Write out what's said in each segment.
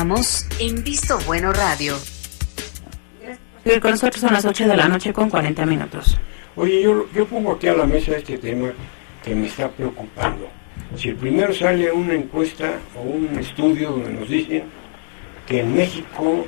Estamos en Visto Bueno Radio. Con nosotros son las 8 de la noche con 40 minutos. Oye, yo pongo aquí a la mesa este tema que me está preocupando. Si el primero sale una encuesta o un estudio donde nos dicen que en México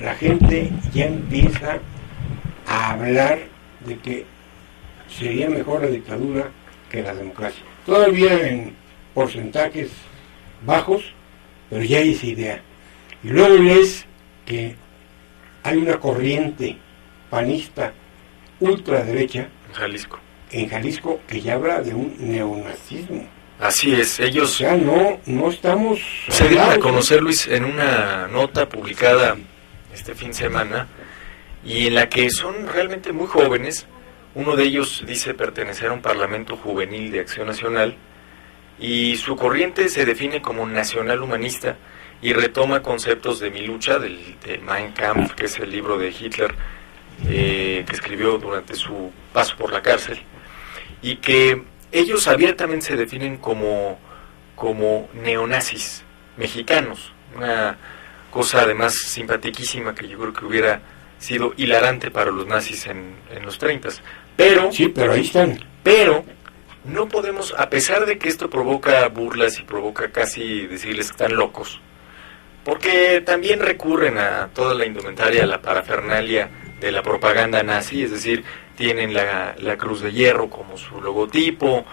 la gente ya empieza a hablar de que sería mejor la dictadura que la democracia. Todavía en porcentajes bajos, pero ya hay esa idea. Y luego lees que hay una corriente panista ultraderecha en Jalisco que ya habla de un neonazismo. Así es, ellos... O sea, no estamos... Se dieron a conocer, Luis, en una nota publicada este fin de semana, y en la que son realmente muy jóvenes. Uno de ellos dice pertenecer a un parlamento juvenil de Acción Nacional, y su corriente se define como nacional humanista, y retoma conceptos de Mi lucha, de Mein Kampf, que es el libro de Hitler, que escribió durante su paso por la cárcel, y que ellos abiertamente se definen como neonazis mexicanos, una cosa además simpaticísima que yo creo que hubiera sido hilarante para los nazis en los 30s. Pero, sí, pero ahí están. Pero no podemos, a pesar de que esto provoca burlas y provoca casi decirles que están locos, porque también recurren a toda la indumentaria, a la parafernalia de la propaganda nazi, es decir, tienen la cruz de hierro como su logotipo,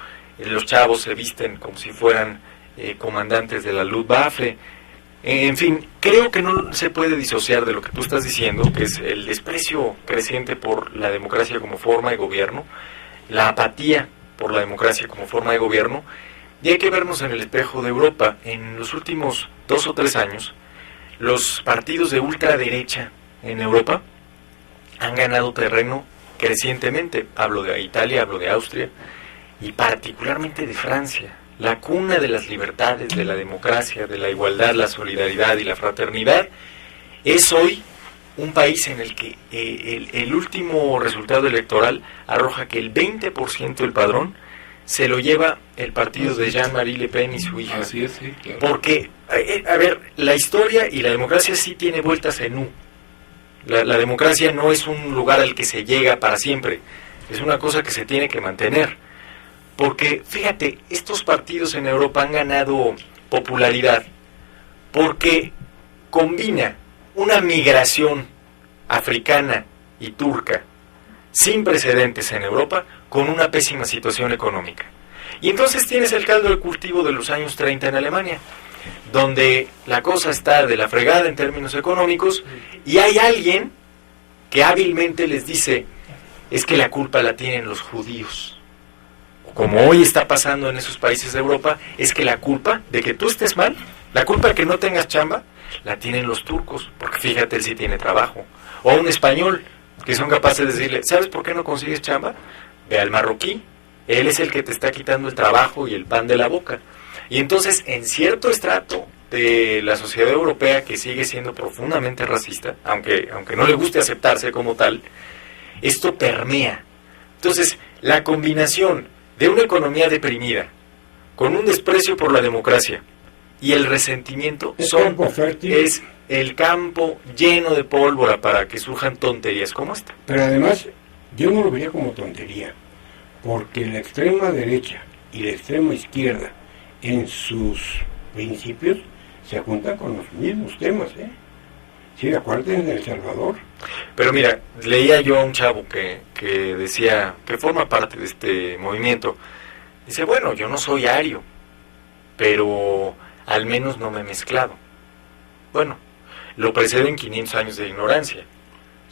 los chavos se visten como si fueran comandantes de la Luftwaffe, en fin, creo que no se puede disociar de lo que tú estás diciendo, que es el desprecio creciente por la democracia como forma de gobierno, la apatía por la democracia como forma de gobierno, y hay que vernos en el espejo de Europa. En los últimos 2 o 3 años, los partidos de ultraderecha en Europa han ganado terreno crecientemente. Hablo de Italia, hablo de Austria y particularmente de Francia, la cuna de las libertades, de la democracia, de la igualdad, la solidaridad y la fraternidad. Es hoy un país en el que el último resultado electoral arroja que el 20% del padrón se lo lleva el partido de Jean-Marie Le Pen y su hija. Así es, sí, claro. Porque, a ver, la historia y la democracia sí tiene vueltas en U. La democracia no es un lugar al que se llega para siempre, es una cosa que se tiene que mantener. Porque, fíjate, estos partidos en Europa han ganado popularidad porque combina una migración africana y turca sin precedentes en Europa con una pésima situación económica. Y entonces tienes el caldo de cultivo de los años 30 en Alemania, donde la cosa está de la fregada en términos económicos, y hay alguien que hábilmente les dice, es que la culpa la tienen los judíos. Como hoy está pasando en esos países de Europa, es que la culpa de que tú estés mal, la culpa de que no tengas chamba, la tienen los turcos, porque fíjate, él sí tiene trabajo. O un español, que son capaces de decirle, ¿sabes por qué no consigues chamba? Ve al marroquí, él es el que te está quitando el trabajo y el pan de la boca. Y entonces, en cierto estrato de la sociedad europea, que sigue siendo profundamente racista, aunque no le guste aceptarse como tal, esto permea. Entonces, la combinación de una economía deprimida, con un desprecio por la democracia y el resentimiento, es el campo lleno de pólvora para que surjan tonterías como esta. Pero además, yo no lo vería como tontería, porque la extrema derecha y la extrema izquierda, en sus principios, se juntan con los mismos temas, ¿eh? Sí, acuérdense de El Salvador. Pero mira, leía yo a un chavo que decía, que forma parte de este movimiento, dice, bueno, yo no soy ario, pero al menos no me he mezclado. Bueno, lo preceden 500 años de ignorancia.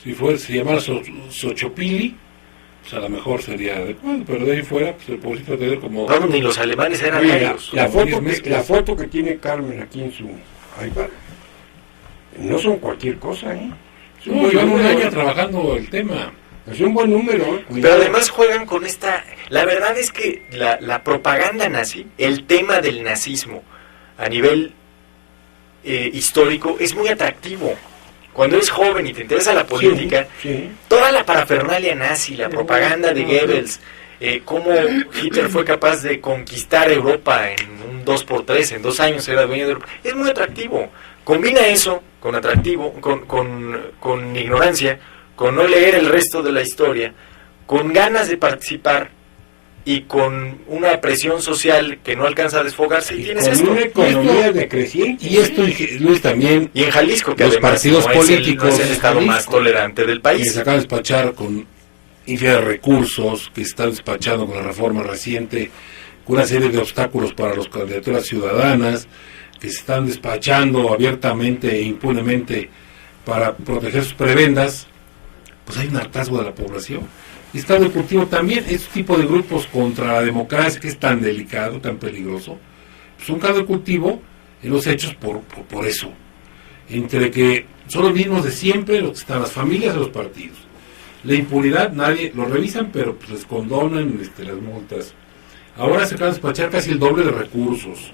Si se llamara Xochopili, pues a lo mejor sería adecuado, pero de ahí fuera, pues el pobrecito de él como... No, ni los alemanes eran arios. La foto que tiene Carmen aquí en su iPad, no son cualquier cosa, ¿eh? No, llevan un año trabajando el tema. Es un buen número, ¿eh? Pero además juegan con esta... La verdad es que la propaganda nazi, el tema del nazismo a nivel histórico, es muy atractivo. Cuando eres joven y te interesa la política, sí. Toda la parafernalia nazi, la propaganda de Goebbels, cómo Hitler fue capaz de conquistar Europa en un 2x3, en 2 años era dueño de Europa, es muy atractivo. Combina eso con atractivo, con ignorancia, con no leer el resto de la historia, con ganas de participar y con una presión social que no alcanza a desfogarse, y tienes con esto. una economía decreciente. Y esto, Luis, también Y en Jalisco, que los además partidos no es políticos el estado de más Jalisco, tolerante del que país. se acaban de despachar con infinidad de recursos, que se están despachando con la reforma reciente, con una serie de obstáculos para las candidaturas ciudadanas, que se están despachando abiertamente e impunemente para proteger sus prebendas, pues hay un hartazgo de la población. Y está el cultivo también, este tipo de grupos contra la democracia, que es tan delicado, tan peligroso, pues un caldo de cultivo en los hechos por eso. Entre que son los mismos de siempre, los que están las familias de los partidos. La impunidad, nadie lo revisan, pero pues les condonan las multas. Ahora se acaban de despachar casi el doble de recursos.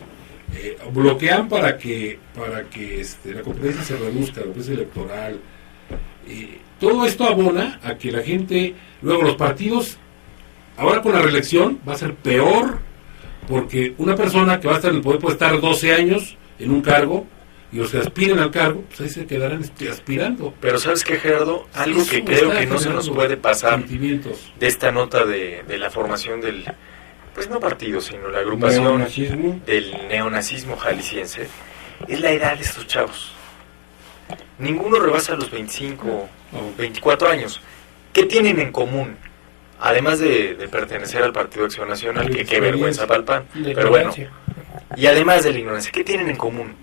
Bloquean para que la competencia se reduzca, la competencia electoral. Todo esto abona a que la gente, luego los partidos, ahora con la reelección va a ser peor, porque una persona que va a estar en el poder puede estar 12 años en un cargo, y los que aspiren al cargo, pues ahí se quedarán aspirando. Pero ¿sabes qué, Gerardo? Algo Eso que creo está que no se nos generando puede pasar sentimientos. de esta nota de la formación del, pues no partido, sino la agrupación Neonazismo. del neonazismo jalisciense, es la edad de estos chavos. Ninguno rebasa los 25 o 24 años. ¿Qué tienen en común? Además de pertenecer al Partido Acción Nacional, que qué vergüenza para el PAN, pero bueno, y además de la ignorancia, ¿qué tienen en común?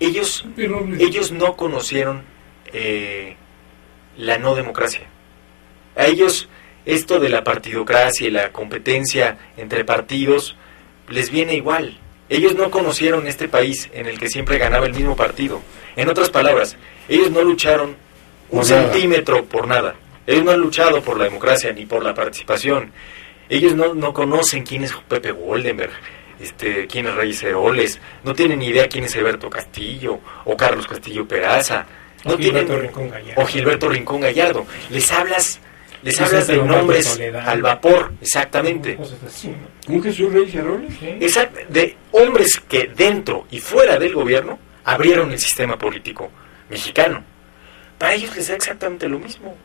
Ellos no conocieron la no democracia. A ellos esto de la partidocracia y la competencia entre partidos les viene igual. Ellos no conocieron este país en el que siempre ganaba el mismo partido. En otras palabras, ellos no lucharon un centímetro por nada. Ellos no han luchado por la democracia ni por la participación. Ellos no conocen quién es Pepe Goldenberg, quién es Reyes Heroles, no tienen ni idea quién es Alberto Castillo o Carlos Castillo Peraza, o Gilberto Rincón Gallardo. Les hablas de nombres al vapor, exactamente. ¿Un Jesús Reyes Heroles? Exacto, de hombres que dentro y fuera del gobierno abrieron el sistema político mexicano. Para ellos les da exactamente lo mismo.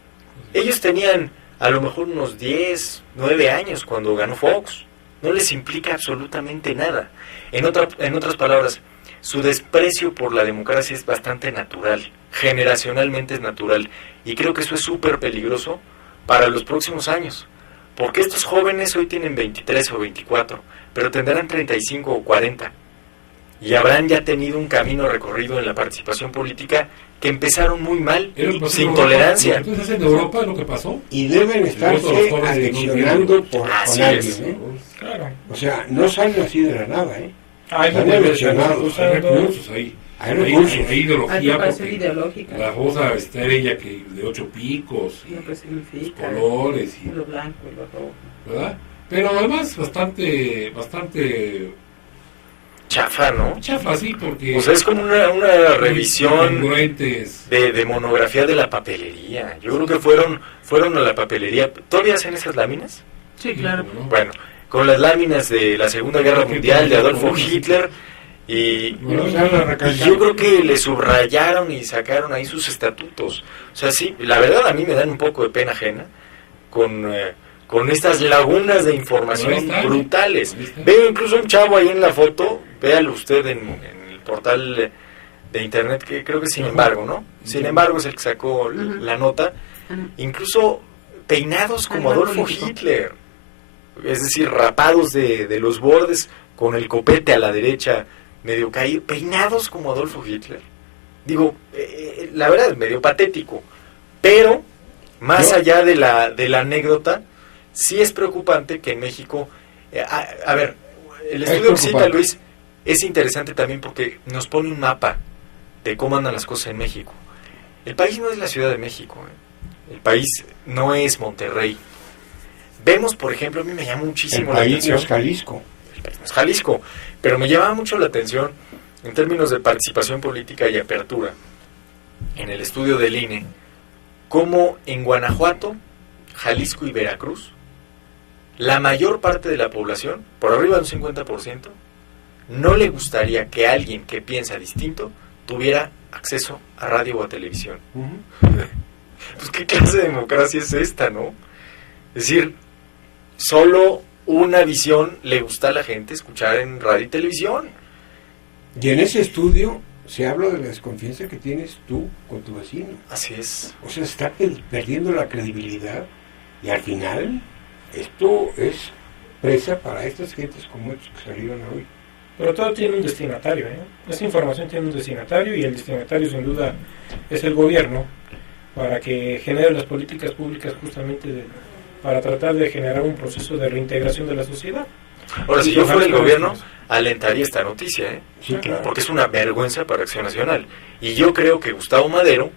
Ellos tenían a lo mejor unos 10, 9 años cuando ganó Fox. No les implica absolutamente nada. En otras palabras, su desprecio por la democracia es bastante natural, generacionalmente es natural, y creo que eso es súper peligroso para los próximos años, porque estos jóvenes hoy tienen 23 o 24, pero tendrán 35 o 40, y habrán ya tenido un camino recorrido en la participación política que empezaron muy mal, sin tolerancia. Entonces en Europa lo que pasó. Y deben estarse aleccionando con alguien, ¿eh? Claro. O sea, no salen así de la nada, ¿eh? Hay Están eleccionados. Hay recursos ahí. Hay recursos. Hay ideología. Hay preparación porque ideológica. La famosa estrella que de 8 picos, y Lo que significa. los colores, y, Lo blanco y lo rojo. ¿verdad? Pero además bastante Chafa, ¿no? chafa, sí, porque... O sea, es como una revisión incongruentes. de monografía de la papelería. Yo creo que fueron a la papelería. ¿Todavía hacen esas láminas? Sí, claro. ¿no? Bueno, con las láminas de la Segunda Guerra Mundial de Adolfo Hitler, y yo creo que le subrayaron y sacaron ahí sus estatutos. O sea, sí, la verdad a mí me dan un poco de pena ajena con estas lagunas de información brutales. Veo incluso un chavo ahí en la foto, véalo usted en el portal de internet, que creo que es Sin Embargo, ¿no? Sin Embargo es el que sacó la nota, incluso peinados como Adolfo Hitler, es decir, rapados de los bordes, con el copete a la derecha medio caído, peinados como Adolfo Hitler. Digo, la verdad es medio patético, pero más allá de la anécdota, sí es preocupante que en México, a ver, el estudio que cita Luis es interesante también porque nos pone un mapa de cómo andan las cosas en México. El país no es la Ciudad de México, el país no es Monterrey. Vemos, por ejemplo, a mí me llama muchísimo la atención. Es Jalisco. El país no es Jalisco, pero me llamaba mucho la atención en términos de participación política y apertura en el estudio del INE, cómo en Guanajuato, Jalisco y Veracruz, la mayor parte de la población, por arriba de un 50%, no le gustaría que alguien que piensa distinto tuviera acceso a radio o a televisión. Ujú. Pues qué clase de democracia es esta, ¿no? Es decir, solo una visión le gusta a la gente escuchar en radio y televisión. Y en ese estudio se habla de la desconfianza que tienes tú con tu vecino. Así es. O sea, está perdiendo la credibilidad y al final esto es presa para estas gentes como estos que salieron hoy. Pero todo tiene un destinatario, ¿eh? Esa información tiene un destinatario y el destinatario sin duda es el gobierno para que genere las políticas públicas justamente para tratar de generar un proceso de reintegración de la sociedad. Ahora, si Y yo fuera el ojalá gobierno, que- alentaría esta noticia, ¿eh? Sí, claro. Porque es una vergüenza para Acción Nacional. Y yo creo que Gustavo Madero,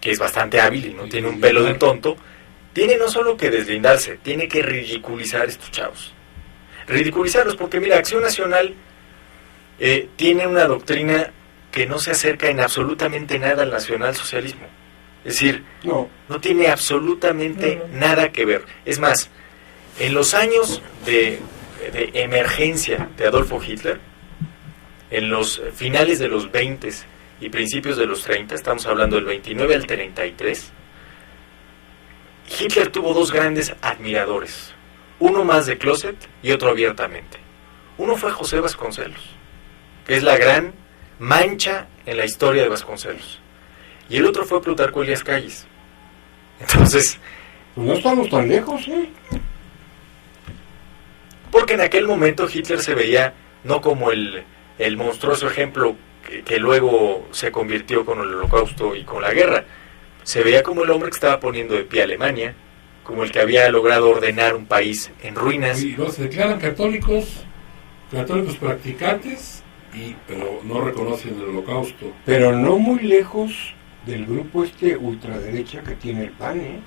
que es bastante hábil y no tiene un pelo de tonto, tiene no solo que deslindarse, tiene que ridiculizar a estos chavos. Ridiculizarlos, porque mira, Acción Nacional tiene una doctrina que no se acerca en absolutamente nada al nacionalsocialismo. Es decir, No, no tiene absolutamente nada que ver. Es más, en los años de emergencia de Adolfo Hitler, en los finales de los 20 y principios de los 30, estamos hablando del 29 al 33, Hitler tuvo dos grandes admiradores, uno más de closet y otro abiertamente. Uno fue José Vasconcelos, que es la gran mancha en la historia de Vasconcelos, y el otro fue Plutarco Elías Calles. Entonces, pues no estamos tan lejos, ¿eh? porque en aquel momento Hitler se veía no como el monstruoso ejemplo que luego se convirtió con el Holocausto y con la guerra. Se veía como el hombre que estaba poniendo de pie a Alemania, como el que había logrado ordenar un país en ruinas. Y luego se declaran católicos practicantes, pero no reconocen el Holocausto. Pero no muy lejos del grupo ultraderecha que tiene el PAN, ¿eh?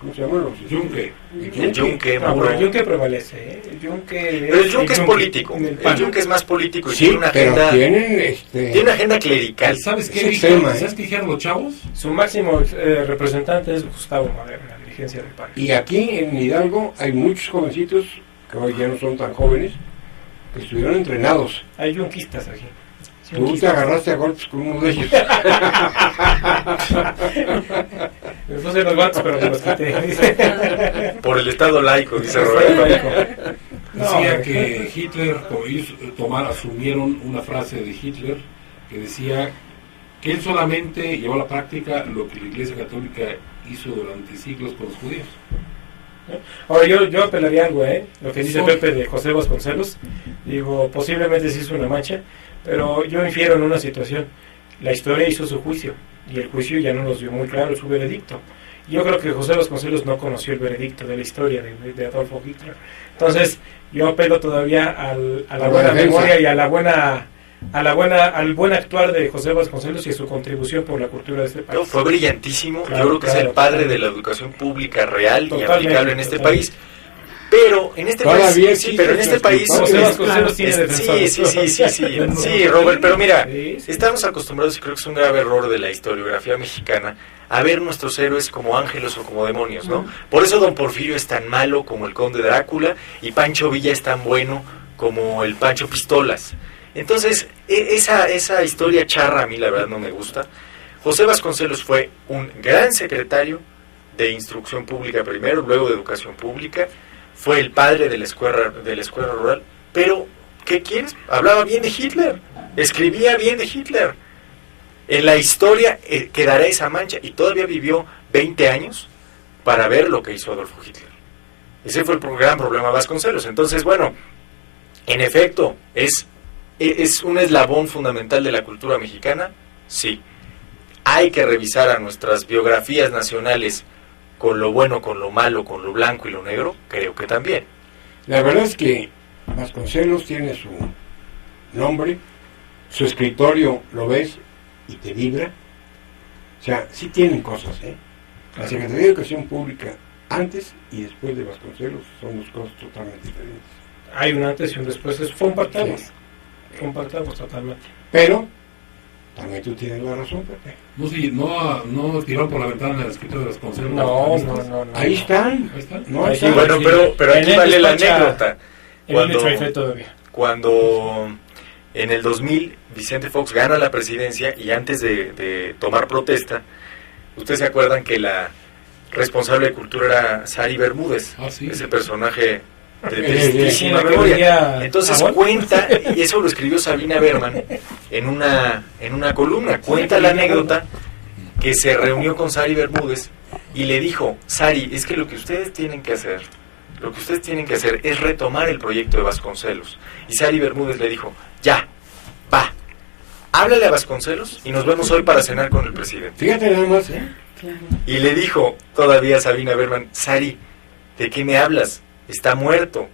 ¿Cómo se llaman los? Yunque. El Yunque, No, Muro. pero el Yunque prevalece, ¿eh? El Yunque Pero el Yunque es político. en el El PAN. Yunque es más político y Sí, tiene una pero agenda. tienen Tiene una agenda clerical. ¿Sabes qué Es dijeron? extrema, ¿eh? ¿Sabes qué dijeron los chavos? Su máximo representante es Gustavo Madero en la dirigencia del PAN. Y aquí en Hidalgo hay muchos jovencitos que hoy ya no son tan jóvenes que estuvieron entrenados. Hay yunquistas aquí. Tú te Yunquistas. agarraste a golpes con uno de ellos. Me puse los guantes, pero me los quité. Por el Estado laico, dice Roberto. Decía que Hitler, como ellos asumieron una frase de Hitler que decía que él solamente llevó a la práctica lo que la Iglesia Católica hizo durante siglos con los judíos. Ahora yo apelaría algo, lo que dice Sí. Pepe de José Vasconcelos. Digo, posiblemente se hizo una mancha, pero yo infiero en una situación. La historia hizo su juicio y el juicio ya no nos dio muy claro su veredicto. Yo creo que José Vasconcelos no conoció el veredicto de la historia de Adolfo Hitler. Entonces, yo apelo todavía a la buena memoria y al buen actuar de José Vasconcelos y a su contribución por la cultura de este país. No, fue brillantísimo. Claro, Yo creo que es el claro, padre totalmente. de la educación pública real y Totalmente, aplicable en este totalmente. país. Pero en este Todavía país, sí, existe pero en este esas país, culpables. José Vasconcelos tiene sí, defensores. sí, Robert, pero mira, Sí, sí. estamos acostumbrados, y creo que es un grave error de la historiografía mexicana, a ver nuestros héroes como ángeles o como demonios, ¿no? Por eso Don Porfirio es tan malo como el Conde Drácula y Pancho Villa es tan bueno como el Pancho Pistolas. Entonces, esa historia charra a mí la verdad no me gusta. José Vasconcelos fue un gran secretario de Instrucción Pública primero, luego de Educación Pública, fue el padre de la escuela rural, pero ¿qué quieres? Hablaba bien de Hitler, escribía bien de Hitler. En la historia quedará esa mancha y todavía vivió 20 años para ver lo que hizo Adolfo Hitler. Ese fue el gran problema de Vasconcelos. Entonces, bueno, en efecto, ¿es un eslabón fundamental de la cultura mexicana? Sí. Hay que revisar a nuestras biografías nacionales con lo bueno, con lo malo, con lo blanco y lo negro. Creo que también. La verdad es que Vasconcelos tiene su nombre, su escritorio lo ves y te vibra. O sea, sí tienen cosas, ¿eh? La Secretaría de Educación Pública antes y después de Vasconcelos son dos cosas totalmente diferentes. Hay un antes y un después. Fue un parteaguas. Sí. Fue un parteaguas totalmente. Pero también tú tienes la razón, Pepe. No tiraron por la ventana el escritorio de Vasconcelos. No. Ahí están. Ahí está. No, Ahí ahí sí, están. Bueno, pero En aquí él vale la despacha anécdota. Emilio Chaifé todavía. Cuando En el 2000, Vicente Fox gana la presidencia y antes de tomar protesta, ¿ustedes se acuerdan que la responsable de cultura era Sari Bermúdez? Sí. Ese personaje de Sí, tristísima que memoria. vendía Entonces jabón. cuenta, y eso lo escribió Sabina Berman en una columna, cuenta la anécdota que se reunió con Sari Bermúdez y le dijo: Sari, es que lo que ustedes tienen que hacer es retomar el proyecto de Vasconcelos. Y Sari Bermúdez le dijo: ya, va, háblale a Vasconcelos y nos vemos hoy para cenar con el presidente. Fíjate nada más, Y le dijo todavía Sabina Berman: Sari, ¿de qué me hablas? Está muerto.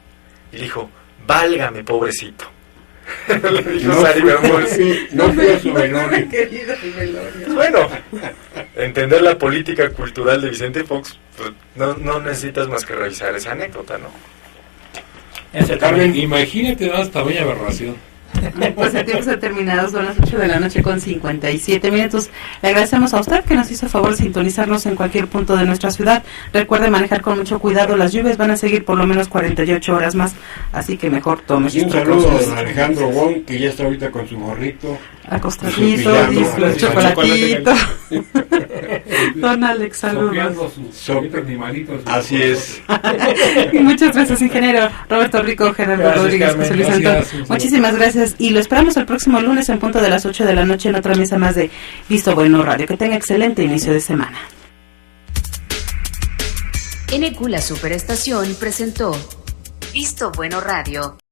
Y le dijo: válgame, pobrecito. Le dijo Sari Bermúdez. no fui a su velorio. Bueno, entender la política cultural de Vicente Fox, pues, no necesitas más que revisar esa anécdota, ¿no? Carmen, imagínate nada más tamaña aberración. Pues el tiempo se ha terminado, son las 8 de la noche con 57 minutos. Le agradecemos a usted que nos hizo favor de sintonizarnos en cualquier punto de nuestra ciudad. Recuerde manejar con mucho cuidado, las lluvias van a seguir por lo menos 48 horas más, así que mejor tome Y sus un saludo a precauciones. don Alejandro Wong, que ya está ahorita con su gorrito. Acostadito, Su y su pijama. chocolatito. Don Alex, saludos. Sopeando sus animalitos. Así es. Y muchas gracias, ingeniero Roberto Rico, Gerardo Gracias, Rodríguez, Carmen. José Luis Antón. Gracias. Muchísimas gracias y lo esperamos el próximo lunes en punto de las 8 de la noche en otra mesa más de Visto Bueno Radio. Que tenga excelente inicio de semana. NQ La Superestación presentó Visto Bueno Radio.